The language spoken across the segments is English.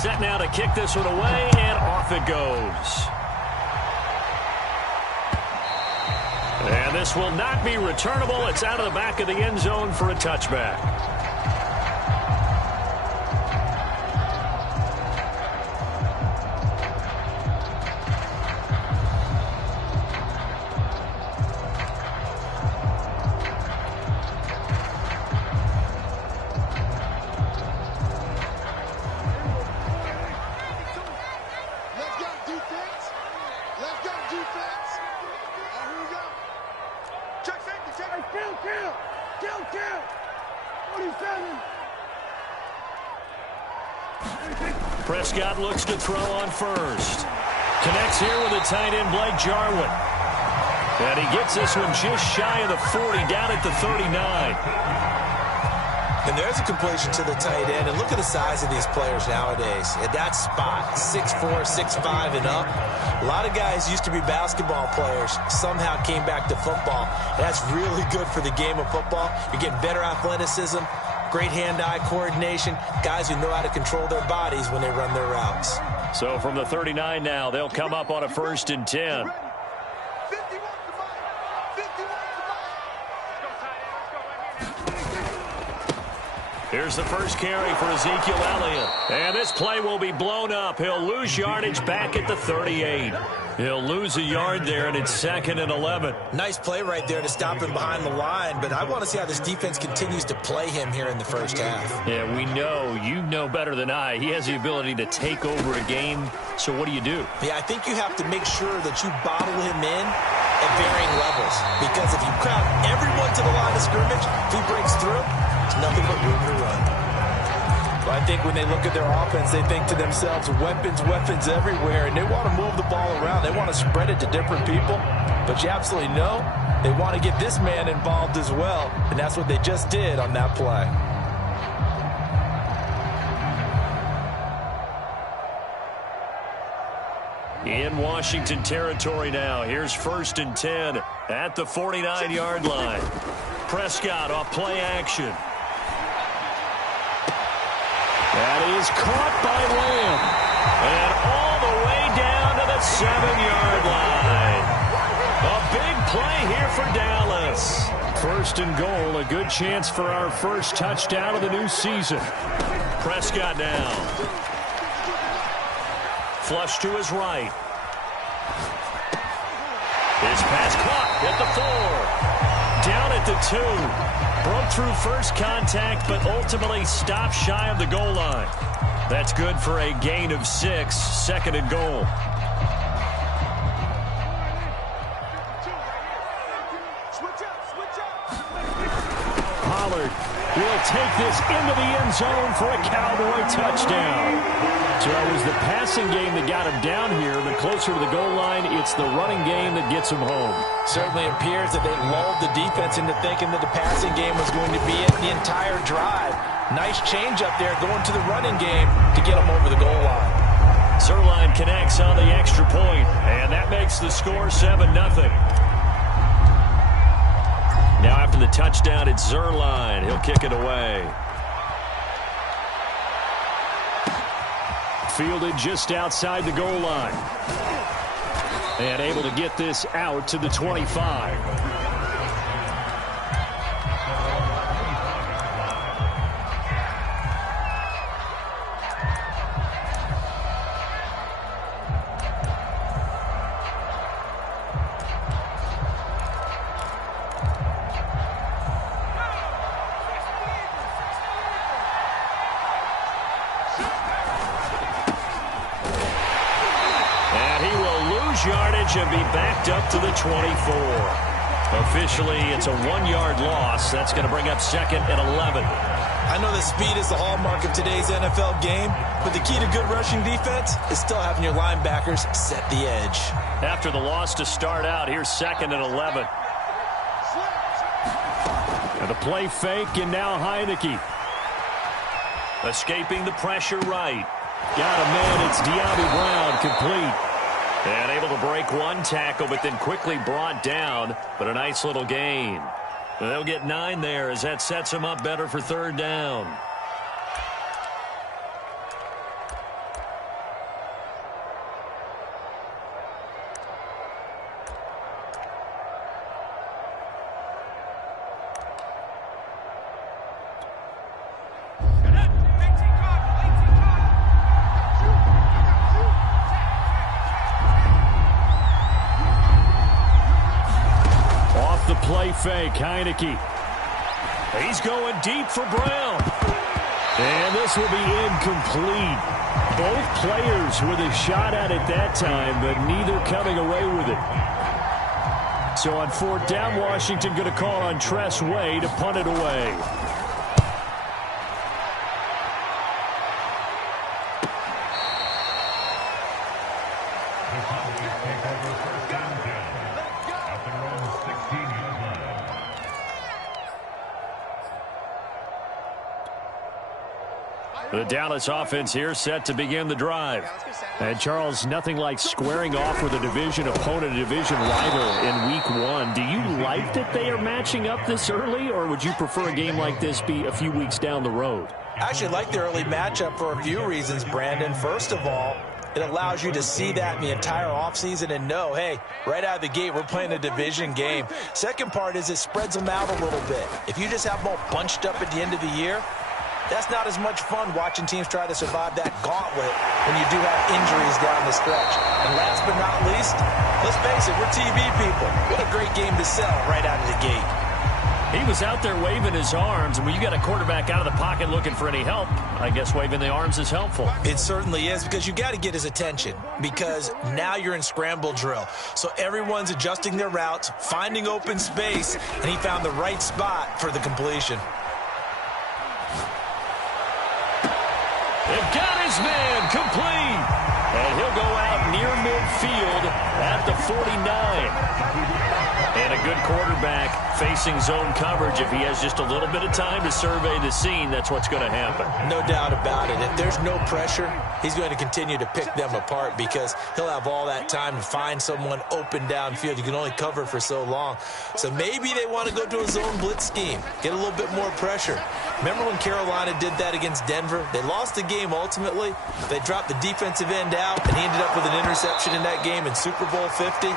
Set now to kick this one away, and off it goes. And this will not be returnable. It's out of the back of the end zone for a touchback. Prescott looks to throw on first. Connects here with a tight end, Blake Jarwin. And he gets this one just shy of the 40, down at the 39. And there's a completion to the tight end. And look at the size of these players nowadays. At that spot, 6'4", 6'5", and up. A lot of guys used to be basketball players, somehow came back to football. That's really good for the game of football. You're getting better athleticism, great hand-eye coordination, guys who know how to control their bodies when they run their routes. So from the 39 now, they'll come up on a 1st and 10. Here's the first carry for Ezekiel Elliott. And this play will be blown up. He'll lose yardage back at the 38. He'll lose a yard there, and it's 2nd and 11. Nice play right there to stop him behind the line, but I want to see how this defense continues to play him here in the first half. Yeah, we know. You know better than I. He has the ability to take over a game, so what do you do? Yeah, I think you have to make sure that you bottle him in at varying levels, because if you crowd everyone to the line of scrimmage, if he breaks through, there's nothing but room to run. Well, I think when they look at their offense, they think to themselves, weapons, weapons everywhere, and they want to move the ball around. They want to spread it to different people, but you absolutely know they want to get this man involved as well, and that's what they just did on that play. In Washington territory now. Here's 1st and 10 at the 49-yard line. Prescott off play action. That is caught by Lamb. And all the way down to the 7-yard line. A big play here for Dallas. 1st and goal, a good chance for our first touchdown of the new season. Prescott now. Flush to his right. His pass caught at the 4. Down at the 2. Broke through first contact, but ultimately stopped shy of the goal line. That's good for a gain of 6, 2nd and goal. Pollard will take this into the end zone for a Cowboy touchdown. So it was the passing game that got him down here. The closer to the goal line, it's the running game that gets him home. Certainly appears that they lulled the defense into thinking that the passing game was going to be it the entire drive. Nice change up there going to the running game to get him over the goal line. Zuerlein connects on the extra point, and that makes the score 7-0. Now after the touchdown, it's Zuerlein. He'll kick it away. Fielded just outside the goal line. And able to get this out to the 25. Yardage and be backed up to the 24. Officially, it's a 1-yard loss. That's going to bring up 2nd and 11. I know that speed is the hallmark of today's NFL game, but the key to good rushing defense is still having your linebackers set the edge. After the loss to start out, here's 2nd and 11. And the play fake, and now Heineke. Escaping the pressure right. Got a man, it's De'Ami Brown, complete. And able to break one tackle, but then quickly brought down. But a nice little gain. They'll get 9 there as that sets them up better for 3rd down. fake. Heineke. He's going deep for Brown. And this will be incomplete. Both players with a shot at it that time, but neither coming away with it. So on 4th down, Washington going to call on Tress Way to punt it away. The Dallas offense here set to begin the drive. And Charles, nothing like squaring off with a division opponent, a division rival in week 1. Do you like that they are matching up this early, or would you prefer a game like this be a few weeks down the road? I actually like the early matchup for a few reasons, Brandon. First of all, it allows you to see that in the entire offseason and know, hey, right out of the gate, we're playing a division game. Second part is it spreads them out a little bit. If you just have them all bunched up at the end of the year, that's not as much fun watching teams try to survive that gauntlet when you do have injuries down the stretch. And last but not least, let's face it, we're TV people. What a great game to sell right out of the gate. He was out there waving his arms, and when you got a quarterback out of the pocket looking for any help, I guess waving the arms is helpful. It certainly is, because you got to get his attention, because now you're in scramble drill. So everyone's adjusting their routes, finding open space, and he found the right spot for the completion. They've got his man complete. And he'll go out near midfield at the 49. And a good quarterback facing zone coverage. If he has just a little bit of time to survey the scene, that's what's going to happen. No doubt about it. If there's no pressure, he's going to continue to pick them apart because he'll have all that time to find someone open downfield. You can only cover for so long. So maybe they want to go to a zone blitz scheme, get a little bit more pressure. Remember when Carolina did that against Denver? They lost the game ultimately. They dropped the defensive end out, and he ended up with an interception in that game in Super Bowl 50.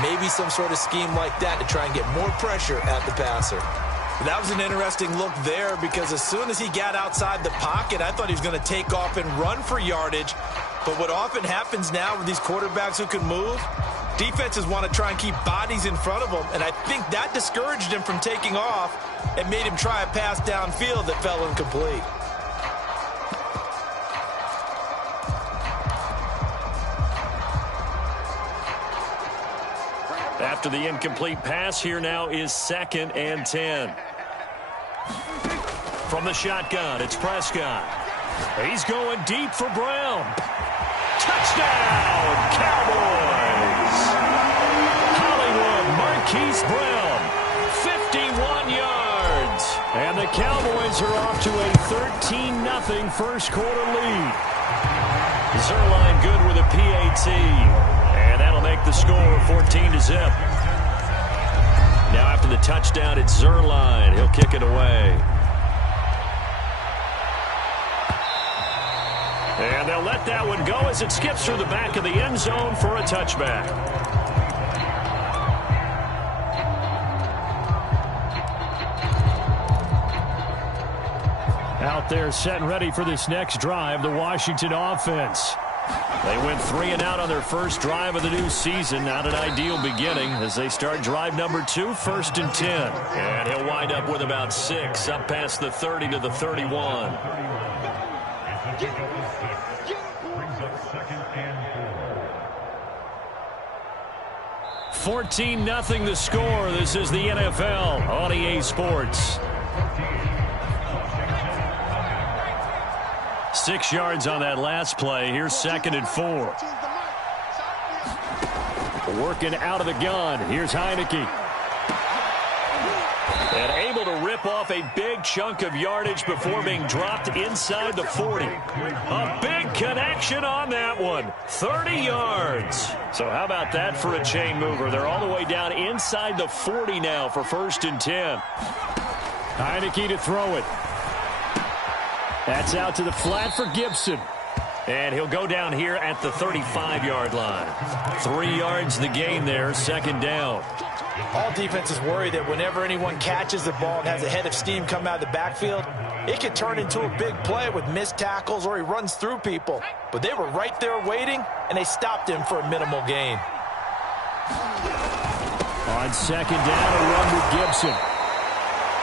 Maybe some sort of scheme like that to try and get more pressure at the passer. That was an interesting look there because as soon as he got outside the pocket, I thought he was going to take off and run for yardage. But what often happens now with these quarterbacks who can move, defenses want to try and keep bodies in front of them, and I think that discouraged him from taking off and made him try a pass downfield that fell incomplete. After the incomplete pass, here now is 2nd and 10. From the shotgun, it's Prescott. He's going deep for Brown. Touchdown, Cowboys! Hollywood Marquise Brown, 51 yards. And the Cowboys are off to a 13-0 first quarter lead. Zerline good with a PAT. And that'll make the score 14-0. Now after the touchdown, it's Zerline. He'll kick it away. And they'll let that one go as it skips through the back of the end zone for a touchback. Out there set and ready for this next drive, the Washington offense. They went 3 and out on their first drive of the new season. Not an ideal beginning as they start drive number 2, 1st and 10. And he'll wind up with about 6 up past the 30 to the 31. 14-0 the score. This is the NFL on EA Sports. 6 yards on that last play. Here's 2nd and 4. Working out of the gun. Here's Heineke. And able to rip off a big chunk of yardage before being dropped inside the 40. A big connection on that one. 30 yards. So how about that for a chain mover? They're all the way down inside the 40 now for 1st and 10. Heineke to throw it. That's out to the flat for Gibson. And he'll go down here at the 35-yard line. 3 yards the gain there, 2nd down. All defenses worry that whenever anyone catches the ball and has a head of steam come out of the backfield, it could turn into a big play with missed tackles or he runs through people. But they were right there waiting, and they stopped him for a minimal gain. On second down, a run with Gibson.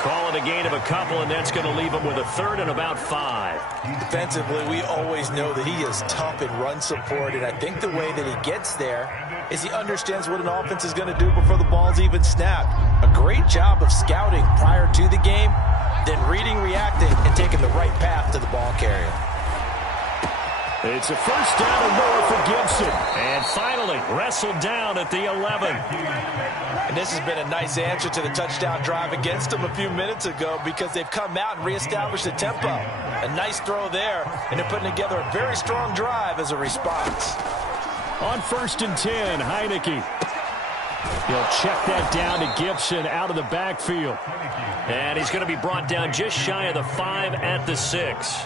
Call it a gain of a couple, and that's going to leave him with a third and about 5. Defensively, we always know that he is tough in run support, and I think the way that he gets there is he understands what an offense is going to do before the ball's even snapped. A great job of scouting prior to the game, then reading, reacting, and taking the right path to the ball carrier. It's a first down and more for Gibson. And finally, wrestled down at the 11. And this has been a nice answer to the touchdown drive against them a few minutes ago because they've come out and reestablished the tempo. A nice throw there, and they're putting together a very strong drive as a response. On 1st and 10, Heineke. He'll check that down to Gibson out of the backfield. And he's going to be brought down just shy of the 5 at the 6.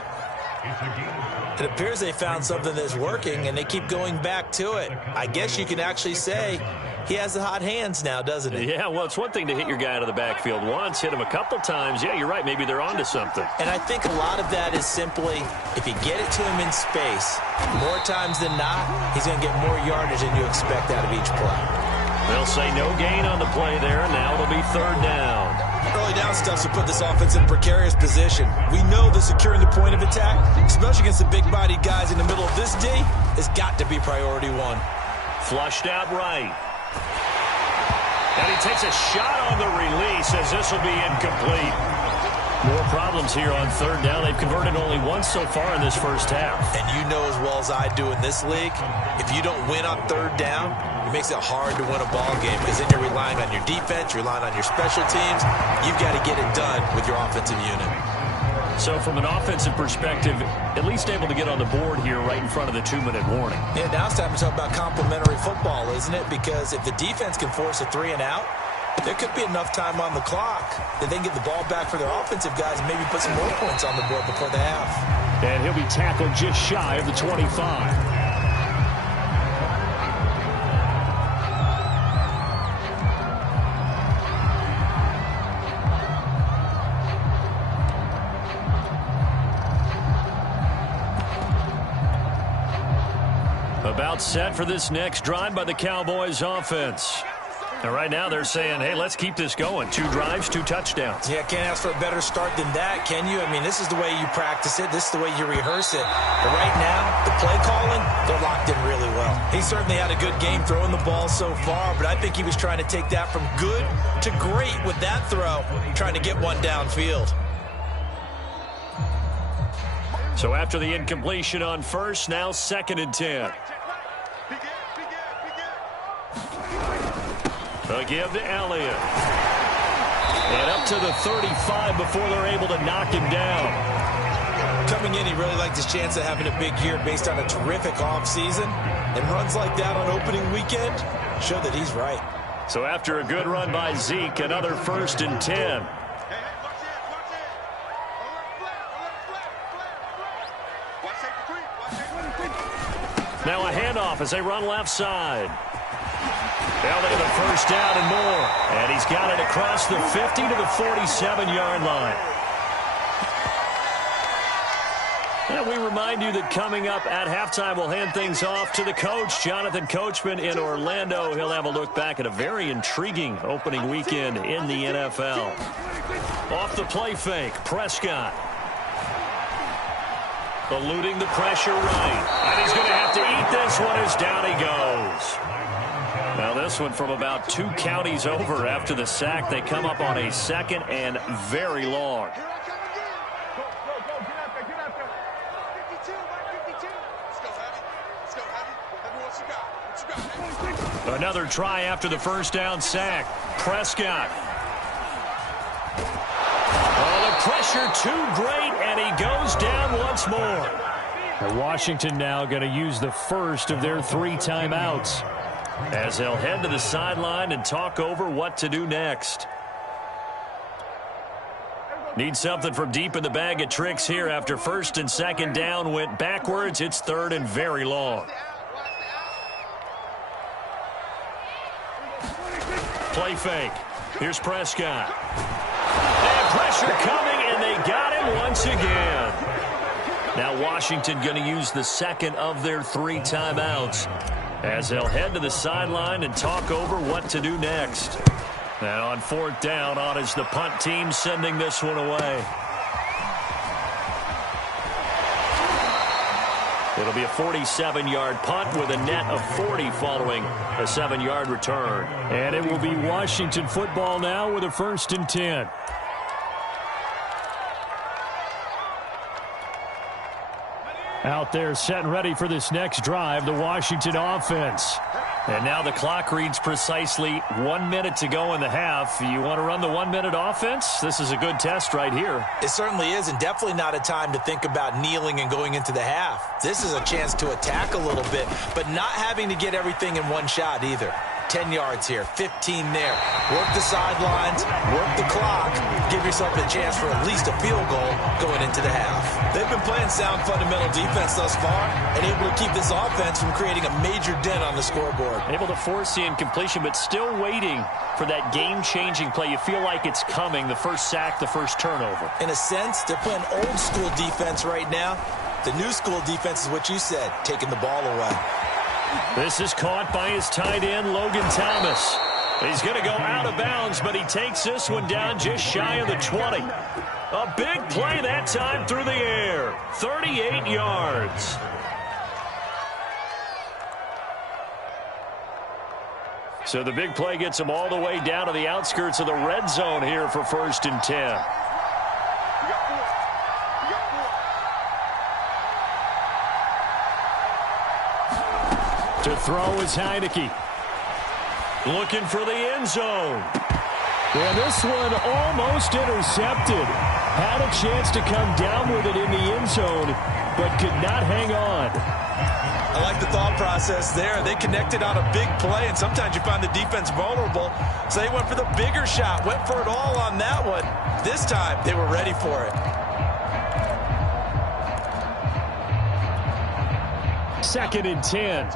It appears they found something that's working, and they keep going back to it. I guess you can actually say he has the hot hands now, doesn't he? Yeah, well, it's one thing to hit your guy out of the backfield once, hit him a couple times. Yeah, you're right. Maybe they're onto something. And I think a lot of that is simply if you get it to him in space, more times than not, he's going to get more yardage than you expect out of each play. They'll say no gain on the play there. Now it'll be 3rd down. Early down stuff to put this offense in a precarious position. We know that securing the point of attack, especially against the big-bodied guys in the middle of this D, has got to be priority 1. Flushed out right. And he takes a shot on the release as this will be incomplete. More problems here on 3rd down. They've converted only once so far in this first half. And you know as well as I do in this league, if you don't win on 3rd down, it makes it hard to win a ball game because then you're relying on your defense, you're relying on your special teams. You've got to get it done with your offensive unit. So from an offensive perspective, at least able to get on the board here right in front of the 2-minute warning. Yeah, now it's time to talk about complementary football, isn't it? Because if the defense can force a 3 and out, there could be enough time on the clock that they can get the ball back for their offensive guys and maybe put some more points on the board before the half. And he'll be tackled just shy of the 25. About set for this next drive by the Cowboys offense. And right now they're saying, hey, let's keep this going. 2 drives, 2 touchdowns. Yeah, can't ask for a better start than that, can you? I mean, this is the way you practice it. This is the way you rehearse it. But right now, the play calling, they're locked in really well. He certainly had a good game throwing the ball so far, but I think he was trying to take that from good to great with that throw, trying to get one downfield. So after the incompletion on 1st, now 2nd and 10. A give to Elliott. And up to the 35 before they're able to knock him down. Coming in, he really liked his chance of having a big year based on a terrific offseason. And runs like that on opening weekend show that he's right. So after a good run by Zeke, another 1st and 10. Now a handoff as they run left side. They'll get the first down and more. And he's got it across the 50 to the 47-yard line. And we remind you that coming up at halftime, we'll hand things off to the coach, Jonathan Coachman in Orlando. He'll have a look back at a very intriguing opening weekend in the NFL. Off the play fake, Prescott. Eluding the pressure right. And he's going to have to eat this one as down he goes. Now this one from about 2 counties over after the sack. They come up on a 2nd and very long. Another try after the first down sack. Prescott. Oh, the pressure too great, and he goes down once more. Washington now going to use the first of their 3 timeouts, as they'll head to the sideline and talk over what to do next. Need something from deep in the bag of tricks here after 1st and 2nd down went backwards. It's 3rd and very long. Play fake. Here's Prescott. And pressure coming, and they got him once again. Now Washington going to use the second of their 3 timeouts as they'll head to the sideline and talk over what to do next. And on 4th down, on is the punt team sending this one away. It'll be a 47-yard punt with a net of 40 following a 7-yard return. And it will be Washington football now with a 1st and 10. Out there set and ready for this next drive, the Washington offense. And now the clock reads precisely 1 minute to go in the half. You want to run the 1-minute offense? This is a good test right here. It certainly is, and definitely not a time to think about kneeling and going into the half. This is a chance to attack a little bit, but not having to get everything in one shot either. 10 yards here, 15 there. Work the sidelines, work the clock, give yourself a chance for at least a field goal going into the half. They've been playing sound fundamental defense thus far and able to keep this offense from creating a major dent on the scoreboard. Able to force the incompletion, but still waiting for that game-changing play. You feel like it's coming, the first sack, the first turnover. In a sense, they're playing old-school defense right now. The new school defense is what you said, taking the ball away. This is caught by his tight end, Logan Thomas. He's going to go out of bounds, but he takes this one down just shy of the 20. A big play that time through the air. 38 yards. So the big play gets him all the way down to the outskirts of the red zone here for 1st and 10. To throw is Heineke. Looking for the end zone. And this one almost intercepted. Had a chance to come down with it in the end zone, but could not hang on. I like the thought process there. They connected on a big play, and sometimes you find the defense vulnerable. So they went for the bigger shot, went for it all on that one. This time, they were ready for it. 2nd and 10.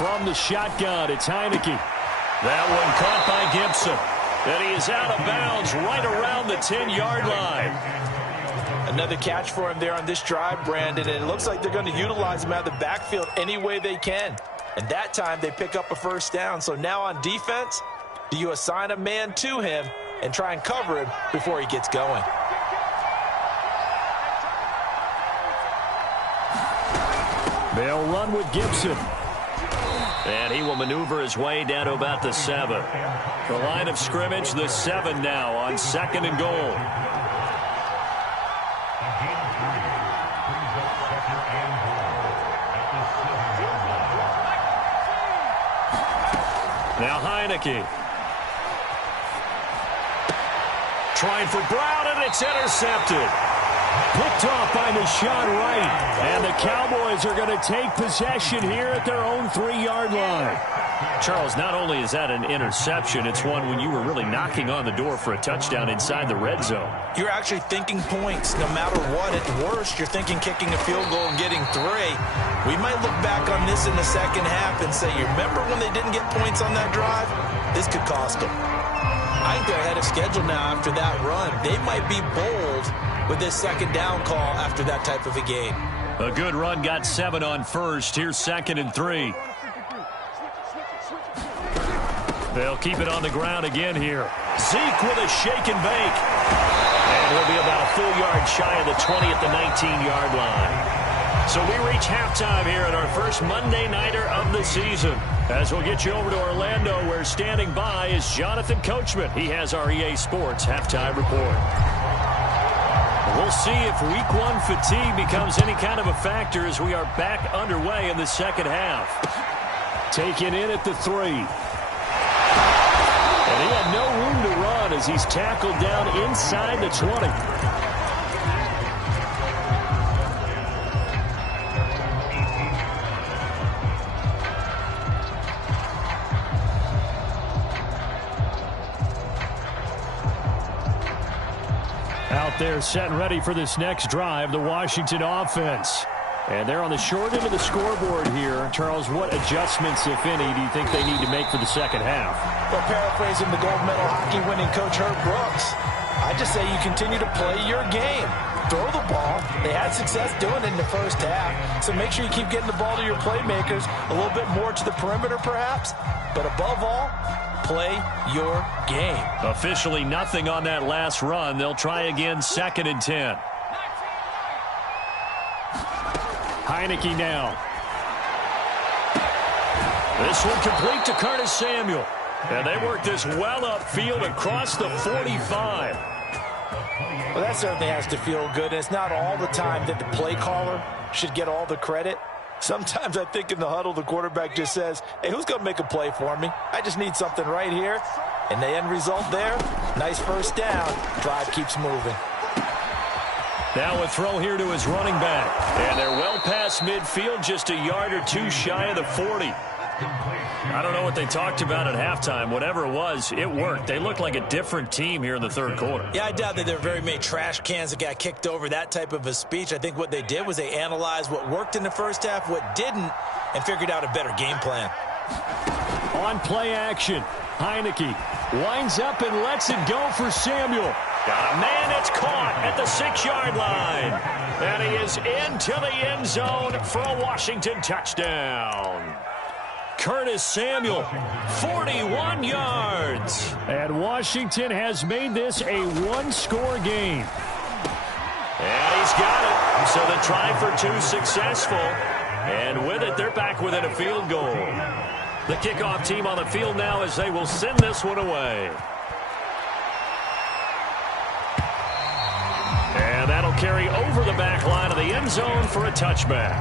From the shotgun, it's Heineke. That one caught by Gibson. And he is out of bounds right around the 10-yard line. Another catch for him there on this drive, Brandon, and it looks like they're going to utilize him out of the backfield any way they can. And that time they pick up a 1st down. So now on defense, do you assign a man to him and try and cover him before he gets going? They'll run with Gibson. And he will maneuver his way down to about the 7. The line of scrimmage, the 7 now on 2nd and goal. Now Heineke. Trying for Brown, and it's intercepted. Picked off by Nashon Wright. And the Cowboys are going to take possession here at their own 3-yard line. Charles, not only is that an interception, it's one when you were really knocking on the door for a touchdown inside the red zone. You're actually thinking points no matter what. At worst, you're thinking kicking a field goal and getting 3. We might look back on this in the second half and say, you remember when they didn't get points on that drive? This could cost them. I think they're ahead of schedule now after that run. They might be bold with this 2nd down call after that type of a game. A good run got 7 on 1st. Here's 2nd and 3. They'll keep it on the ground again here. Zeke with a shake and bake. And he'll be about a full yard shy of the 20 at the 19-yard line. So we reach halftime here at our first Monday Nighter of the season. As we'll get you over to Orlando, where standing by is Jonathan Coachman. He has our EA Sports halftime report. We'll see if week 1 fatigue becomes any kind of a factor as we are back underway in the second half. Taken in at the 3. And he had no room to run as he's tackled down inside the 20. Out there set and ready for this next drive, the Washington offense. And they're on the short end of the scoreboard here. Charles, what adjustments, if any, do you think they need to make for the second half? Well, paraphrasing the gold medal hockey winning coach Herb Brooks, I just say you continue to play your game. Throw the ball. They had success doing it in the first half, so make sure you keep getting the ball to your playmakers, a little bit more to the perimeter perhaps, but above all, play your game. Officially nothing on that last run. They'll try again, 2nd and 10. Heineke now. This one complete to Curtis Samuel. And they work this well upfield across the 45. Well, that certainly has to feel good. And it's not all the time that the play caller should get all the credit. Sometimes I think in the huddle, the quarterback just says, hey, who's going to make a play for me? I just need something right here. And the end result there, nice first down. Drive keeps moving. Now a throw here to his running back. And they're well past midfield, just a yard or two shy of the 40. I don't know what they talked about at halftime. Whatever it was, it worked. They looked like a different team here in the third quarter. Yeah, I doubt that there were very many trash cans that got kicked over, that type of a speech. I think what they did was they analyzed what worked in the first half, what didn't, and figured out a better game plan. On play action, Heineke winds up and lets it go for Samuel. Got a man that's caught at the 6-yard line. And he is into the end zone for a Washington touchdown. Curtis Samuel, 41 yards. And Washington has made this a one-score game. And he's got it. So the try for two successful. And with it, they're back within a field goal. The kickoff team on the field now as they will send this one away. And that'll carry over the back line of the end zone for a touchback.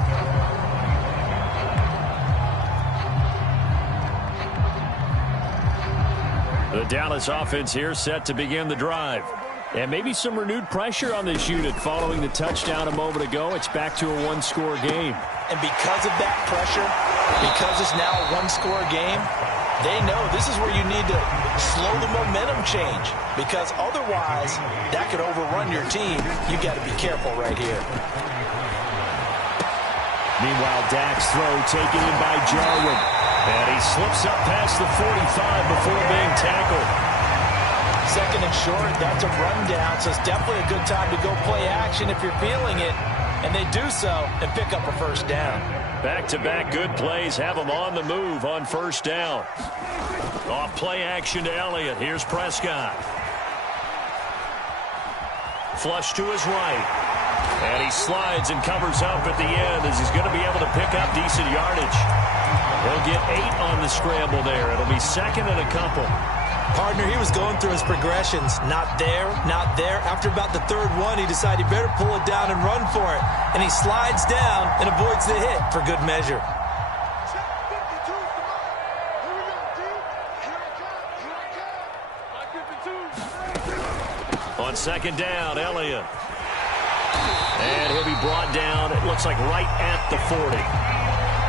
The Dallas offense here set to begin the drive. And maybe some renewed pressure on this unit following the touchdown a moment ago. It's back to a one-score game. And because of that pressure, because it's now a one-score game, they know this is where you need to slow the momentum change. Because otherwise, that could overrun your team. You got to be careful right here. Meanwhile, Dak's throw taken in by Jarwin. And he slips up past the 45 before being tackled. 2nd and short, that's a rundown, so it's definitely a good time to go play action if you're feeling it. And they do so and pick up a first down. Back-to-back good plays have them on the move on first down. Off play action to Elliott. Here's Prescott. Flush to his right. And he slides and covers up at the end as he's going to be able to pick up decent yardage. He'll get 8 on the scramble there. It'll be 2nd and a couple. Partner, he was going through his progressions. Not there, not there. After about the 3rd one, he decided he better pull it down and run for it. And he slides down and avoids the hit for good measure. On 2nd down, Elliott. And he'll be brought down, it looks like right at the 40.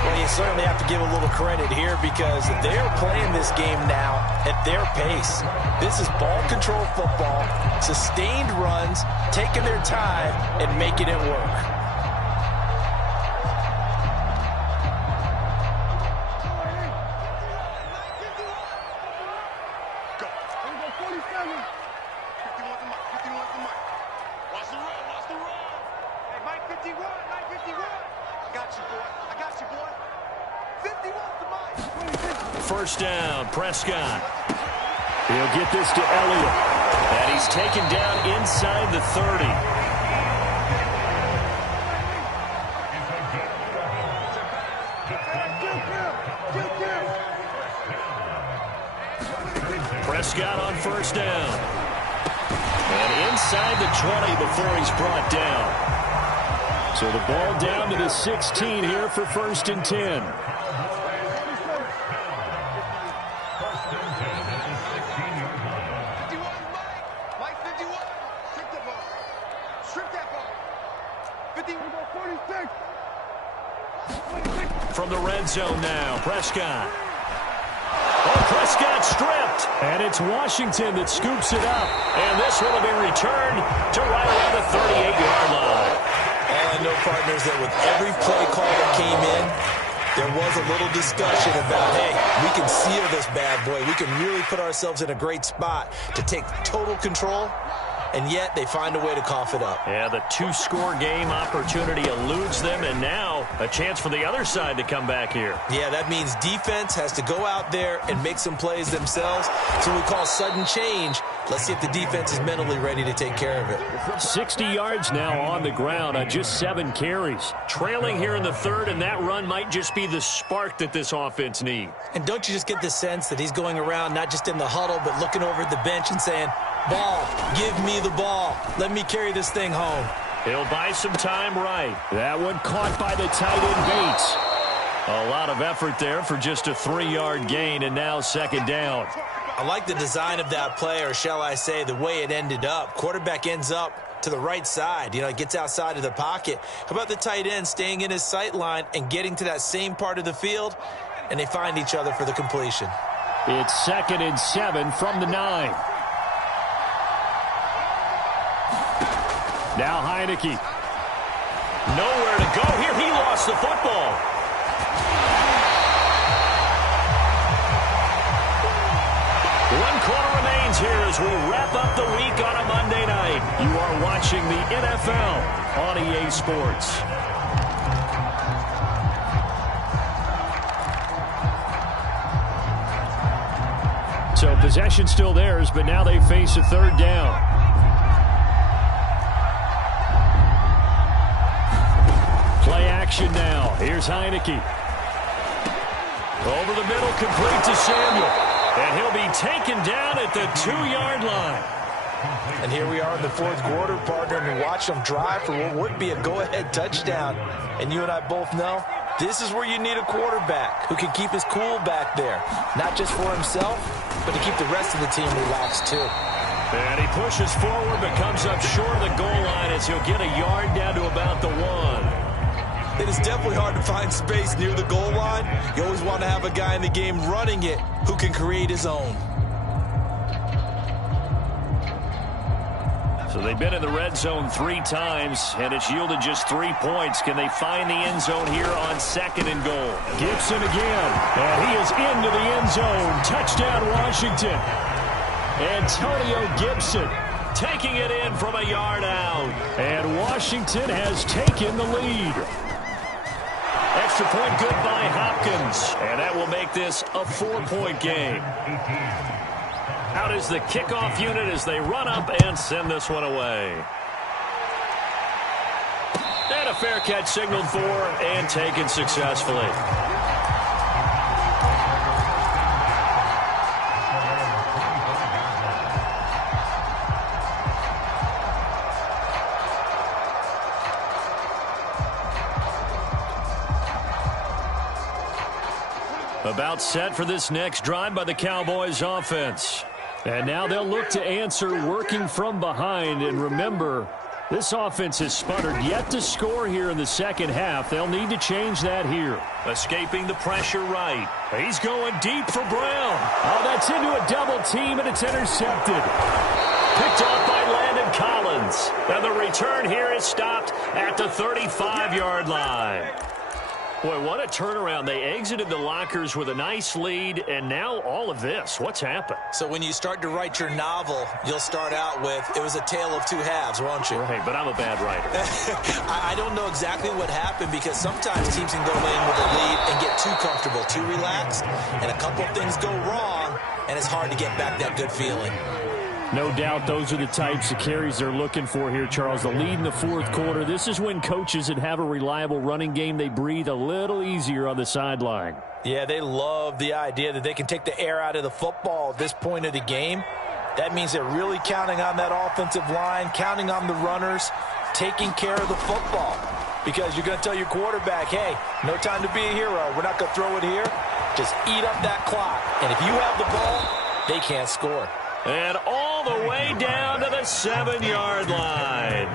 Well, you certainly have to give a little credit here because they're playing this game now at their pace. This is ball control football, sustained runs, taking their time and making it work. First down, Prescott. He'll get this to Elliott. And he's taken down inside the 30. Prescott on first down. And inside the 20 before he's brought down. So the ball down to the 16 here for 1st and 10. From the red zone now, Prescott. Oh, Prescott stripped. And it's Washington that scoops it up. And this one will be returned to right around the 38-yard line. And no partners, that with every play call that came in, there was a little discussion about, hey, we can seal this bad boy. We can really put ourselves in a great spot to take total control, and yet they find a way to cough it up. Yeah, the two-score game opportunity eludes them, and now a chance for the other side to come back here. Yeah, that means defense has to go out there and make some plays themselves. So we call sudden change. Let's see if the defense is mentally ready to take care of it. 60 yards now on the ground on just 7 carries. Trailing here in the third, and that run might just be the spark that this offense needs. And don't you just get the sense that he's going around not just in the huddle, but looking over at the bench and saying, ball, give me the ball. Let me carry this thing home. He'll buy some time right. That one caught by the tight end Bates. A lot of effort there for just a 3-yard gain, and now second down. I like the design of that play, or shall I say the way it ended up. Quarterback ends up to the right side. You know, it gets outside of the pocket. How about the tight end staying in his sight line and getting to that same part of the field, and they find each other for the completion. It's 2nd and 7 from the 9. Now Heineke. Nowhere to go here. He lost the football. One quarter remains here as we wrap up the week on a Monday night. You are watching the NFL on EA Sports. So possession still theirs, but now they face a third down. Play action now. Here's Heineke. Over the middle, complete to Samuel. And he'll be taken down at the 2-yard line. And here we are in the fourth quarter, partner, and watch them drive for what would be a go-ahead touchdown. And you and I both know this is where you need a quarterback who can keep his cool back there. Not just for himself, but to keep the rest of the team relaxed too. And he pushes forward but comes up short of the goal line as he'll get a yard down to about the 1. It is definitely hard to find space near the goal line. You always want to have a guy in the game running it who can create his own. So they've been in the red zone 3 times, and it's yielded just 3 points. Can they find the end zone here on 2nd and goal? Gibson again, and he is into the end zone. Touchdown, Washington. Antonio Gibson taking it in from a yard out. And Washington has taken the lead. Extra point good by Hopkins. And that will make this a 4-point game. Out is the kickoff unit as they run up and send this one away. And a fair catch signaled for and taken successfully. About set for this next drive by the Cowboys offense. And now they'll look to answer working from behind. And remember, this offense has sputtered yet to score here in the second half. They'll need to change that here. Escaping the pressure right. He's going deep for Brown. Oh, that's into a double team, and it's intercepted. Picked off by Landon Collins. And the return here is stopped at the 35-yard line. Boy, what a turnaround. They exited the lockers with a nice lead, and now all of this. What's happened? So when you start to write your novel, you'll start out with, it was a tale of 2 halves, won't you? Right, but I'm a bad writer. I don't know exactly what happened, because sometimes teams can go in with a lead and get too comfortable, too relaxed, and a couple of things go wrong, and it's hard to get back that good feeling. No doubt those are the types of carries they're looking for here, Charles. The lead in the fourth quarter. This is when coaches that have a reliable running game, they breathe a little easier on the sideline. Yeah, they love the idea that they can take the air out of the football at this point of the game. That means they're really counting on that offensive line, counting on the runners, taking care of the football. Because you're going to tell your quarterback, hey, no time to be a hero. We're not going to throw it here. Just eat up that clock. And if you have the ball, they can't score. And all the way down to the 7-yard line.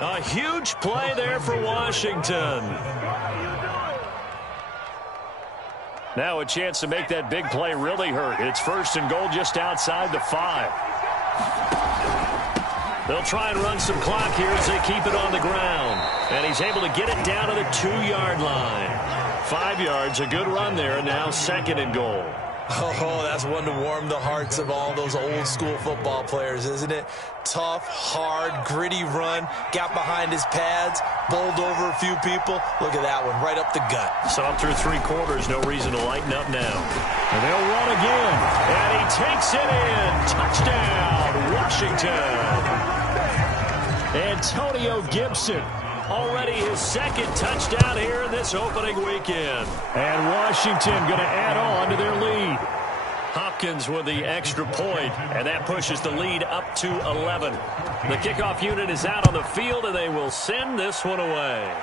A huge play there for Washington. Now a chance to make that big play really hurt. It's 1st and goal just outside the 5. They'll try and run some clock here as they keep it on the ground. And he's able to get it down to the 2-yard line. 5 yards, a good run there, and now 2nd and goal. Oh, that's one to warm the hearts of all those old-school football players, isn't it? Tough, hard, gritty run, got behind his pads, bowled over a few people. Look at that one, right up the gut. So up through 3 quarters, no reason to lighten up now. And they'll run again, and he takes it in. Touchdown, Washington. Antonio Gibson. Already his 2nd touchdown here in this opening weekend. And Washington going to add on to their lead. Hopkins with the extra point, and that pushes the lead up to 11. The kickoff unit is out on the field, and they will send this one away.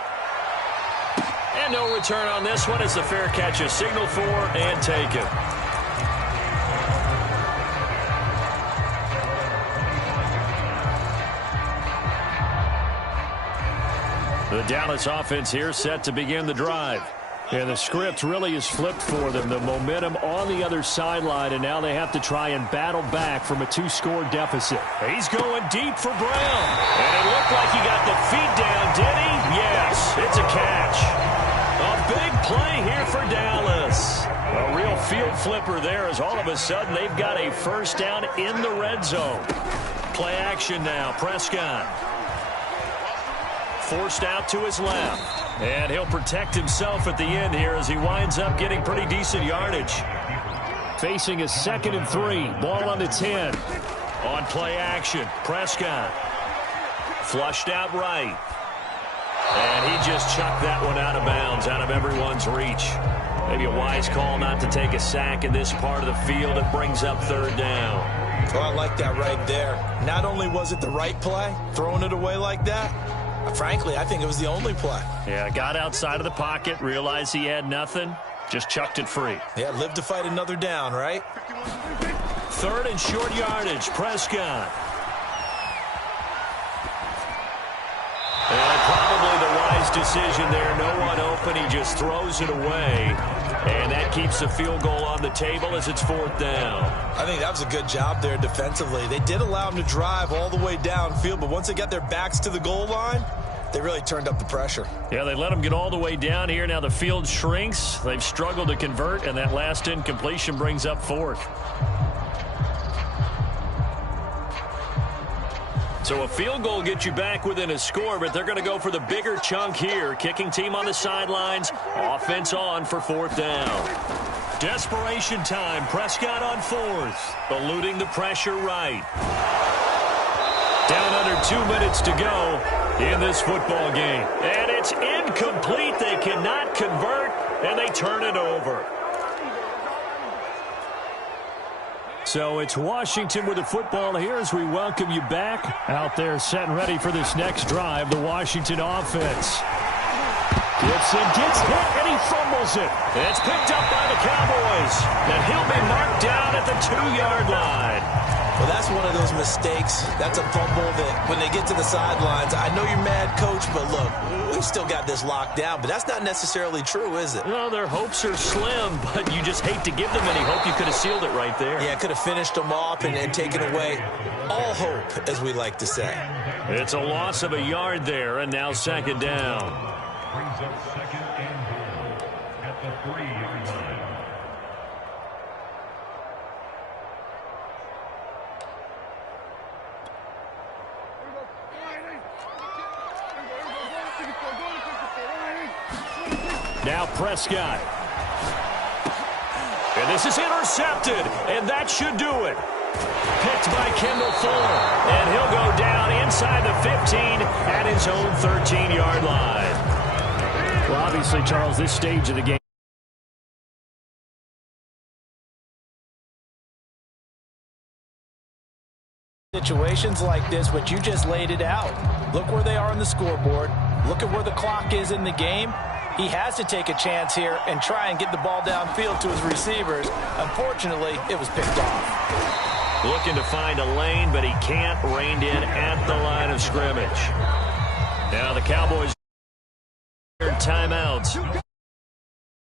And no return on this one as the fair catch is signaled for and taken. The Dallas offense here set to begin the drive. And the script really is flipped for them. The momentum on the other sideline, and now they have to try and battle back from a 2-score deficit. He's going deep for Brown. And it looked like he got the feet down, did he? Yes, it's a catch. A big play here for Dallas. A real field flipper there as all of a sudden they've got a first down in the red zone. Play action now, Prescott. Forced out to his left. And he'll protect himself at the end here as he winds up getting pretty decent yardage. Facing a 2nd and 3. Ball on the 10. On play action, Prescott. Flushed out right. And he just chucked that one out of bounds, out of everyone's reach. Maybe a wise call not to take a sack in this part of the field. It brings up 3rd down. Well, I like that right there. Not only was it the right play, throwing it away like that, frankly, I think it was the only play. Yeah, got outside of the pocket, realized he had nothing, just chucked it free. Yeah, live to fight another down, right? 3rd and short yardage, Prescott. And probably the wise decision there. No one open, he just throws it away. And that keeps the field goal on the table as it's 4th down. I think that was a good job there defensively. They did allow them to drive all the way downfield, but once they got their backs to the goal line, they really turned up the pressure. Yeah, they let them get all the way down here. Now the field shrinks. They've struggled to convert, and that last incompletion brings up 4th. So a field goal gets you back within a score, but they're going to go for the bigger chunk here. Kicking team on the sidelines. Offense on for 4th down. Desperation time. Prescott on 4th. Eluding the pressure right. Down under 2 minutes to go in this football game. And it's incomplete. They cannot convert, and they turn it over. So it's Washington with the football here as we welcome you back. Out there set and ready for this next drive, the Washington offense. Gibson gets hit, and he fumbles it. It's picked up by the Cowboys. And he'll be marked down at the 2-yard line. Well, that's one of those mistakes. That's a fumble that when they get to the sidelines, I know you're mad, Coach, but look, we've still got this locked down. But that's not necessarily true, is it? No, their hopes are slim, but you just hate to give them any hope. You could have sealed it right there. Yeah, could have finished them off and taken away all hope, as we like to say. It's a loss of a yard there, and now 2nd down. Brings up 2nd and goal at the 3-yard line. Now Prescott. And this is intercepted, and that should do it. Picked by Kendall Fuller, and he'll go down inside the 15 at his own 13-yard line. Well, obviously, Charles, this stage of the game. Situations like this, but you just laid it out. Look where they are on the scoreboard. Look at where the clock is in the game. He has to take a chance here and try and get the ball downfield to his receivers. Unfortunately, it was picked off. Looking to find a lane, but he can't. Reined in at the line of scrimmage. Now the Cowboys timeouts.